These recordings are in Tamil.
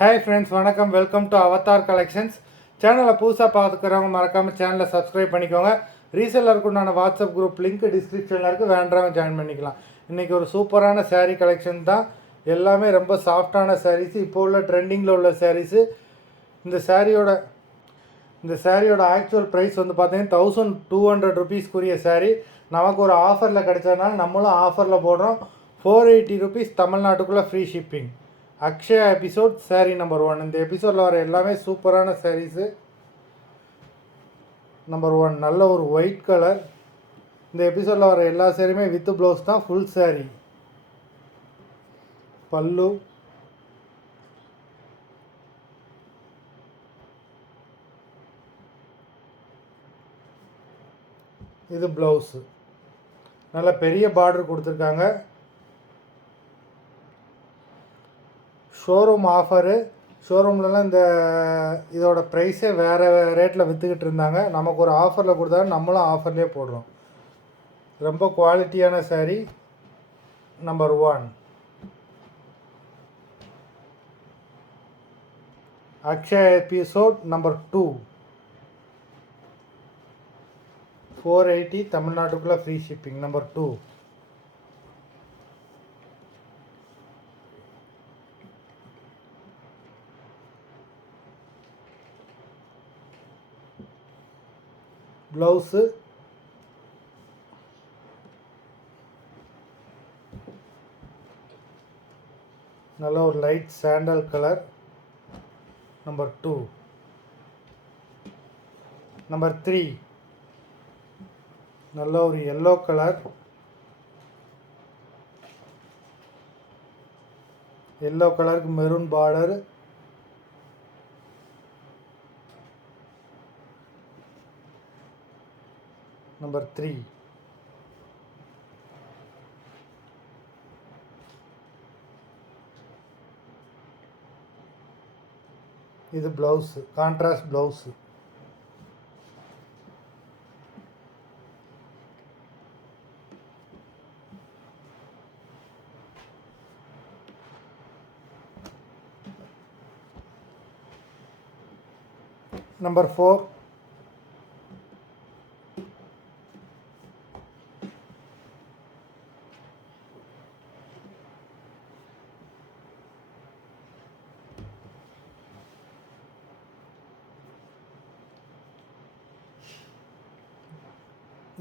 ஹாய் ஃப்ரெண்ட்ஸ், வணக்கம். Welcome to Avatar collections. சேனலை புதுசாக பார்த்துக்கிறவங்க மறக்காமல் சேனலை சப்ஸ்கிரைப் பண்ணிக்கோங்க. ரீசெல்லருக்கு உண்டான வாட்ஸ்அப் குரூப் லிங்க் டிஸ்கிரிப்ஷனில் இருக்குது, வேண்டவங்க ஜாயின் பண்ணிக்கலாம். இன்றைக்கி ஒரு சூப்பரான saree கலெக்ஷன் தான். எல்லாமே ரொம்ப சாஃப்டான சாரீஸு, இப்போ உள்ள ட்ரெண்டிங்கில் உள்ள சாரீஸு. இந்த சாரியோட ஆக்சுவல் ப்ரைஸ் வந்து பார்த்தீங்கன்னா 1200 ருபீஸ்க்குரிய சாரீ. நமக்கு ஒரு ஆஃபரில் கிடைச்சதுனால நம்மளும் ஆஃபரில் போடுறோம். 480 ருபீஸ், தமிழ்நாட்டுக்குள்ளே free shipping. Akshaya episode sari number 1. இந்த எபிசோடில் வர எல்லாமே சூப்பரான சாரீஸு. நம்பர் 1 நல்ல ஒரு ஒயிட் கலர். இந்த எபிசோடில் வர எல்லா சாரியுமே வித் ப்ளவுஸ் தான், ஃபுல் சாரீ. பல்லு, இது ப்ளவுஸு. நல்ல பெரிய பார்டர் கொடுத்துருக்காங்க. Showroom offer. ஷோரூம்லலாம் இதோட ப்ரைஸே வேறு ரேட்டில் விற்றுக்கிட்டு இருந்தாங்க. நமக்கு ஒரு ஆஃபரில் கொடுத்தாங்க, நம்மளும் ஆஃபர்லேயே போடுறோம். ரொம்ப குவாலிட்டியான sari. Number 1 Akshaya episode number 2. 480, தமிழ்நாட்டுக்குள்ளே ஃப்ரீ ஷிப்பிங். Number 2 blouse. நல்ல ஒரு light sandal colour. Number 2. Number 3 நல்ல ஒரு எல்லோ கலர். எல்லோ கலருக்கு மெரூன் பார்டர். நம்பர் 3 இது ப்ளவுஸு, கான்ட்ராஸ்ட் ப்ளவுஸு. நம்பர் 4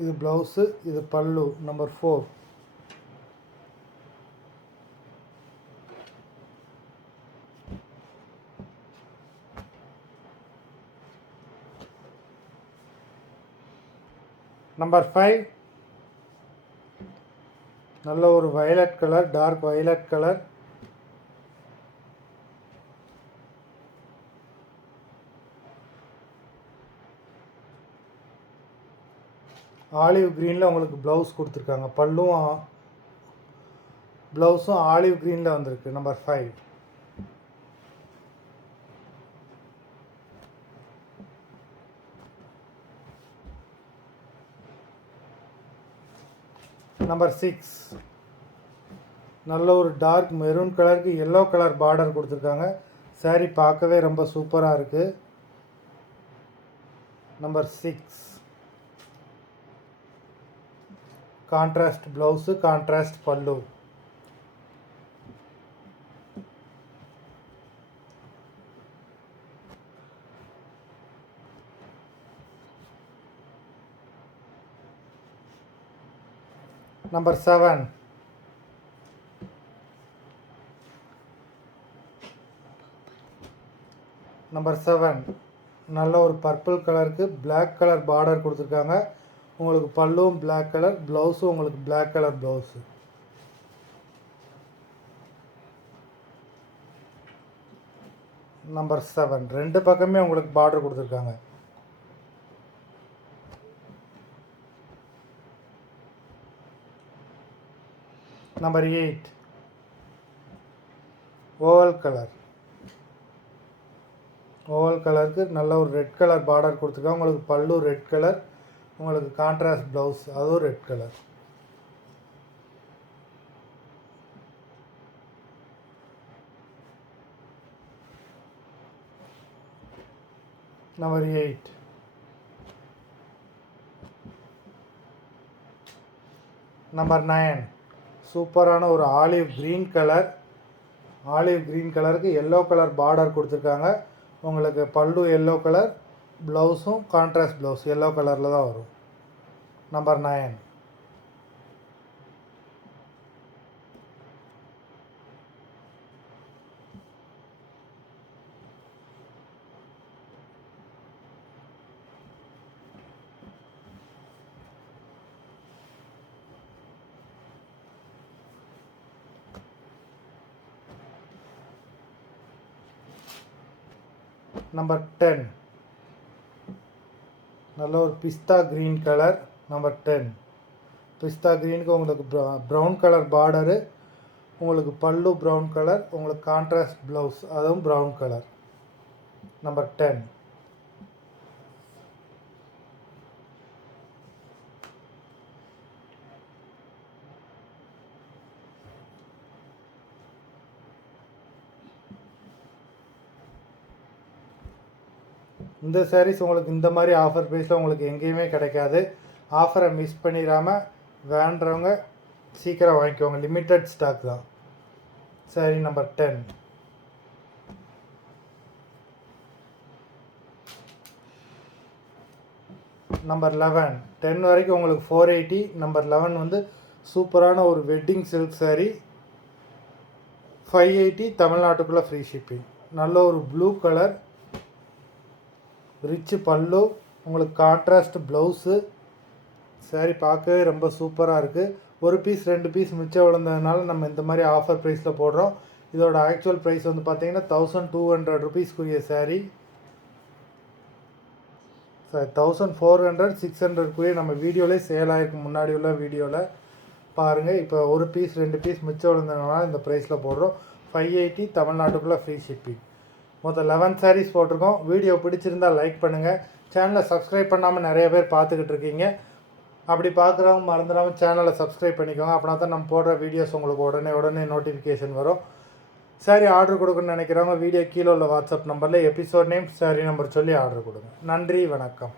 இது ப்ளவுஸு, இது பல்லு. நம்பர் 4 நம்பர் 5 நல்ல ஒரு violet colour, dark violet colour. Olive க்ரீனில் உங்களுக்கு ப்ளவுஸ் கொடுத்துருக்காங்க. ப்ளவுஸும் ஆலிவ் க்ரீனில் வந்திருக்கு. நம்பர் 5 நம்பர் 6 நல்ல ஒரு டார்க் மெரூன் கலருக்கு எல்லோ கலர் பார்டர் கொடுத்துருக்காங்க. சாரீ பார்க்கவே ரொம்ப சூப்பராக இருக்குது. நம்பர் 6 கான்ட்ராஸ்ட் ப்ளவுஸு, கான்ட்ராஸ்ட் பல்லு. நம்பர் 7 நல்ல ஒரு பர்பிள் கலருக்கு பிளாக் கலர் பார்டர் கொடுத்துருக்காங்க. உங்களுக்கு பல்லுவும் பிளாக் கலர், ப்ளவுஸும் உங்களுக்கு பிளாக் கலர் ப்ளவுஸு. நம்பர் 7 ரெண்டு பக்கமே உங்களுக்கு பார்டர் கொடுத்துருக்காங்க. நம்பர் 8 ஓவல் கலருக்கு நல்ல ஒரு ரெட் கலர் பார்டர் கொடுத்துருக்காங்க. உங்களுக்கு பல்லு ரெட் கலர், உங்களுக்கு கான்ட்ராஸ்ட் ப்ளவுஸ், அதுவும் ரெட் கலர். நம்பர் 8. நம்பர் 9. சூப்பரான ஒரு ஆலிவ் க்ரீன் கலருக்கு எல்லோ கலர் பார்டர் கொடுத்துருக்காங்க. உங்களுக்கு பல்லு எல்லோ கலர், ப்ளவுஸும் கான்ட்ராஸ்ட் ப்ளவுஸ் எல்லோ கலரில் தான் வரும். நம்பர் 9. நம்பர் 10. நல்ல ஒரு பிஸ்தா க்ரீன் கலர். நம்பர் 10. பிஸ்தா க்ரீனுக்கு உங்களுக்கு ப்ரௌன் கலர் பார்டரு, உங்களுக்கு பல்லு ப்ரௌன் கலர், உங்களுக்கு கான்ட்ராஸ்ட் ப்ளவுஸ் அதுவும் ப்ரௌன் கலர். நம்பர் 10. இந்த சாரீஸ் உங்களுக்கு இந்த மாதிரி ஆஃபர் ப்ரைஸில் உங்களுக்கு எங்கேயுமே கிடைக்காது. ஆஃபரை மிஸ் பண்ணிடாமல் வேண்டுறவங்க சீக்கிரம் வாங்கிக்கோங்க. லிமிட்டட் ஸ்டாக் தான். Sorry number 10. நம்பர் 11. 10 வரைக்கும் உங்களுக்கு 480. நம்பர் 11 வந்து சூப்பரான ஒரு வெட்டிங் சில்க் சாரீ, 580 தமிழ்நாட்டுக்குள்ளே ஃப்ரீ ஷிப்பிங். நல்ல ஒரு ப்ளூ கலர், ரிச்சு பல்லு, உங்களுக்கு கான்ட்ராஸ்ட் ப்ளவுஸு. சாரீ பார்க்கவே ரொம்ப சூப்பராக இருக்குது. ஒரு பீஸ் 2 பீஸ் மிச்சம் விழுந்ததுனால நம்ம இந்த மாதிரி ஆஃபர் ப்ரைஸில் போடுறோம். இதோட ஆக்சுவல் ப்ரைஸ் வந்து பார்த்தீங்கன்னா 1200 ருபீஸ்க்குரிய சாரீ. 1400 600க்குரிய நம்ம வீடியோலேயே சேல் ஆகிருக்கு. முன்னாடி உள்ள வீடியோவில் பாருங்கள். இப்போ ஒரு பீஸ் 2 பீஸ் மிச்சம் விழுந்ததுனால இந்த ப்ரைஸில் போடுறோம். 580 தமிழ்நாட்டுக்குள்ளே ஃப்ரீ ஷிப்பிங். மொத்தம் 11 சாரீஸ் போட்டிருக்கோம். வீடியோ பிடிச்சிருந்தால் லைக் பண்ணுங்கள். சேனலை சப்ஸ்கிரைப் பண்ணாமல் நிறைய பேர் பார்த்துக்கிட்டு இருக்கீங்க. அப்படி பார்க்குறவங்க மறந்துடாமல் சேனலை சப்ஸ்கிரைப் பண்ணிக்கோங்க. அப்படின்னா தான் நம்ம போடுற வீடியோஸ் உங்களுக்கு உடனே நோட்டிஃபிகேஷன் வரும். சாரீ ஆர்டர் கொடுக்கணும்னு நினைக்கிறவங்க வீடியோ கீழே உள்ள வாட்ஸ்அப் நம்பரில் எபிசோட் நேம், சாரீ நம்பர் சொல்லி ஆர்டர் கொடுங்க. நன்றி, வணக்கம்.